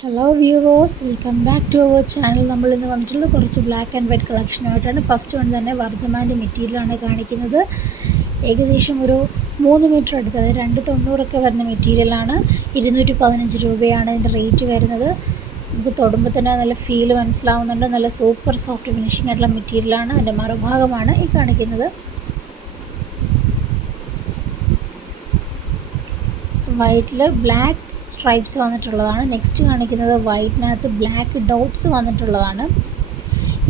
Hello viewers welcome back to our channel നമ്മൾ ഇന്ന് വന്നിട്ടുള്ളത് കുറച്ച് ബ്ലാക്ക് ആൻഡ് വൈറ്റ് കളക്ഷനായിട്ടാണ് ഫസ്റ്റ് വൺ തന്നെ വർദ്ധമാന്റെ മെറ്റീരിയലാണ് കാണിക്കുന്നത്. ഏകദേശം ഒരു മൂന്ന് മീറ്റർ അടുത്ത് അതായത് രണ്ട് തൊണ്ണൂറൊക്കെ വരുന്ന മെറ്റീരിയലാണ് ഇരുന്നൂറ്റി പതിനഞ്ച് രൂപയാണ് ഇതിന്റെ റേറ്റ് വരുന്നത്. നമുക്ക് തൊടുമ്പോൾ തന്നെ നല്ല ഫീൽ മനസ്സിലാവുന്നുണ്ട്. നല്ല സൂപ്പർ സോഫ്റ്റ് ഫിനിഷിംഗ് ആയിട്ടുള്ള മെറ്റീരിയലാണ് അതിന്റെ മറുഭാഗമാണ് ഈ കാണിക്കുന്നത്. വൈറ്റിൽ ബ്ലാക്ക് സ്ട്രൈപ്സ് വന്നിട്ടുള്ളതാണ്. നെക്സ്റ്റ് കാണിക്കുന്നത് വൈറ്റിനകത്ത് ബ്ലാക്ക് ഡോട്ട്സ് വന്നിട്ടുള്ളതാണ്.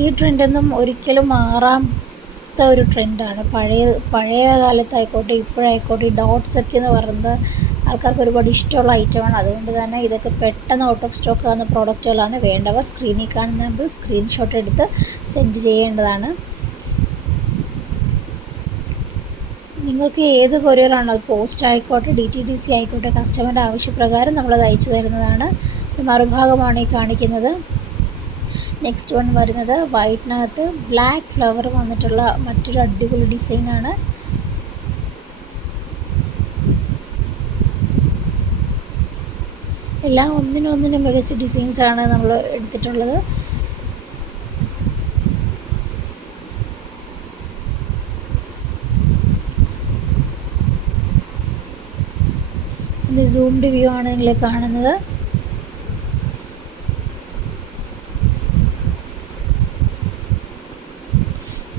ഈ ട്രെൻഡൊന്നും ഒരിക്കലും മാറാത്ത ഒരു ട്രെൻഡാണ് പഴയ പഴയ കാലത്തായിക്കോട്ടെ ഇപ്പോഴായിക്കോട്ടെ ഡോട്ട്സ് ഒക്കെ എന്ന് പറയുന്നത് ആൾക്കാർക്ക് ഒരുപാട് ഇഷ്ടമുള്ള ഐറ്റമാണ് അതുകൊണ്ട് തന്നെ ഇതൊക്കെ പെട്ടെന്ന് ഔട്ട് ഓഫ് സ്റ്റോക്ക് ആകുന്ന പ്രോഡക്റ്റുകളാണ് വേണ്ടവർ സ്ക്രീനിൽ കാണുന്ന സ്ക്രീൻഷോട്ട് എടുത്ത് സെൻഡ് ചെയ്യേണ്ടതാണ്. നിങ്ങൾക്ക് ഏത് കൊറിയറാണോ പോസ്റ്റ് ആയിക്കോട്ടെ ഡി ടി ഡി സി ആയിക്കോട്ടെ കസ്റ്റമറുടെ ആവശ്യപ്രകാരം നമ്മളത് അയച്ചു തരുന്നതാണ്. മറുഭാഗമാണ് ഈ കാണിക്കുന്നത്. നെക്സ്റ്റ് വൺ വരുന്നത് വൈറ്റിനകത്ത് ബ്ലാക്ക് ഫ്ലവർ വന്നിട്ടുള്ള മറ്റൊരു അടിപൊളി ഡിസൈനാണ് എല്ലാം ഒന്നിനൊന്നിനും മികച്ച ഡിസൈൻസാണ് നമ്മൾ എടുത്തിട്ടുള്ളത്. ഇത് സൂംഡ് വ്യൂ ആണ് നിങ്ങൾ കാണുന്നത്.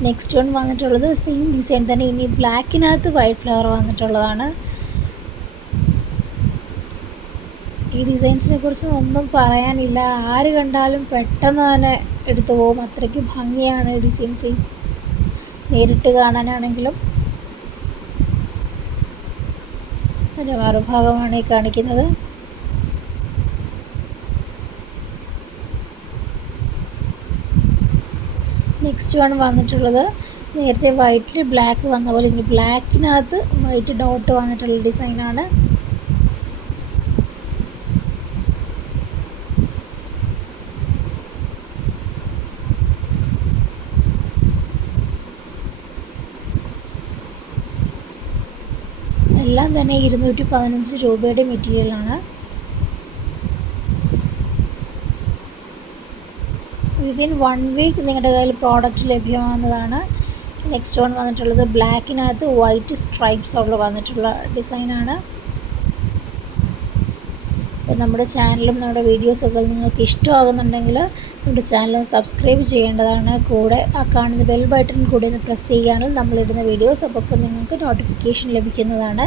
നെക്സ്റ്റ് വൺ വന്നിട്ടുള്ളത് സെയിം ഡിസൈൻ തന്നെ. ഇനി ബ്ലാക്കിനകത്ത് വൈറ്റ് ഫ്ലവർ വന്നിട്ടുള്ളതാണ്. ഈ ഡിസൈൻസിനെ കുറിച്ച് ഒന്നും പറയാനില്ല. ആര് കണ്ടാലും പെട്ടെന്ന് തന്നെ എടുത്തു പോകും. അത്രയ്ക്ക് ഭംഗിയാണ് ഈ ഡിസൈൻസ് നേരിട്ട് കാണാനാണെങ്കിലും. അതിന്റെ മറുഭാഗമാണ് ഈ കാണിക്കുന്നത്. നെക്സ്റ്റ് വൺ വന്നിട്ടുള്ളത്. നേരത്തെ വൈറ്റിൽ ബ്ലാക്ക് വന്ന പോലെ ഇനി ബ്ലാക്കിനകത്ത് വൈറ്റ് ഡോട്ട് വന്നിട്ടുള്ള ഡിസൈനാണ് എല്ലാം തന്നെ ഇരുന്നൂറ്റി പതിനഞ്ച് രൂപയുടെ മെറ്റീരിയലാണ് വിതിൻ വൺ വീക്ക് നിങ്ങളുടെ കയ്യിൽ പ്രോഡക്റ്റ് ലഭ്യമാകുന്നതാണ്. നെക്സ്റ്റ് വൺ വന്നിട്ടുള്ളത് ബ്ലാക്കിനകത്ത് വൈറ്റ് സ്ട്രൈപ്സ് ഉള്ള വന്നിട്ടുള്ള ഡിസൈനാണ് അപ്പോൾ നമ്മുടെ ചാനലും നമ്മുടെ വീഡിയോസൊക്കെ നിങ്ങൾക്ക് ഇഷ്ടമാകുന്നുണ്ടെങ്കിൽ നമ്മുടെ ചാനൽ സബ്സ്ക്രൈബ് ചെയ്യേണ്ടതാണ്. കൂടെ ആ കാണുന്ന ബെൽ ബട്ടൺ കൂടി ഒന്ന് പ്രസ് ചെയ്യുകയാണെങ്കിൽ നമ്മളിടുന്ന വീഡിയോസ് അപ്പോൾ നിങ്ങൾക്ക് നോട്ടിഫിക്കേഷൻ ലഭിക്കുന്നതാണ്.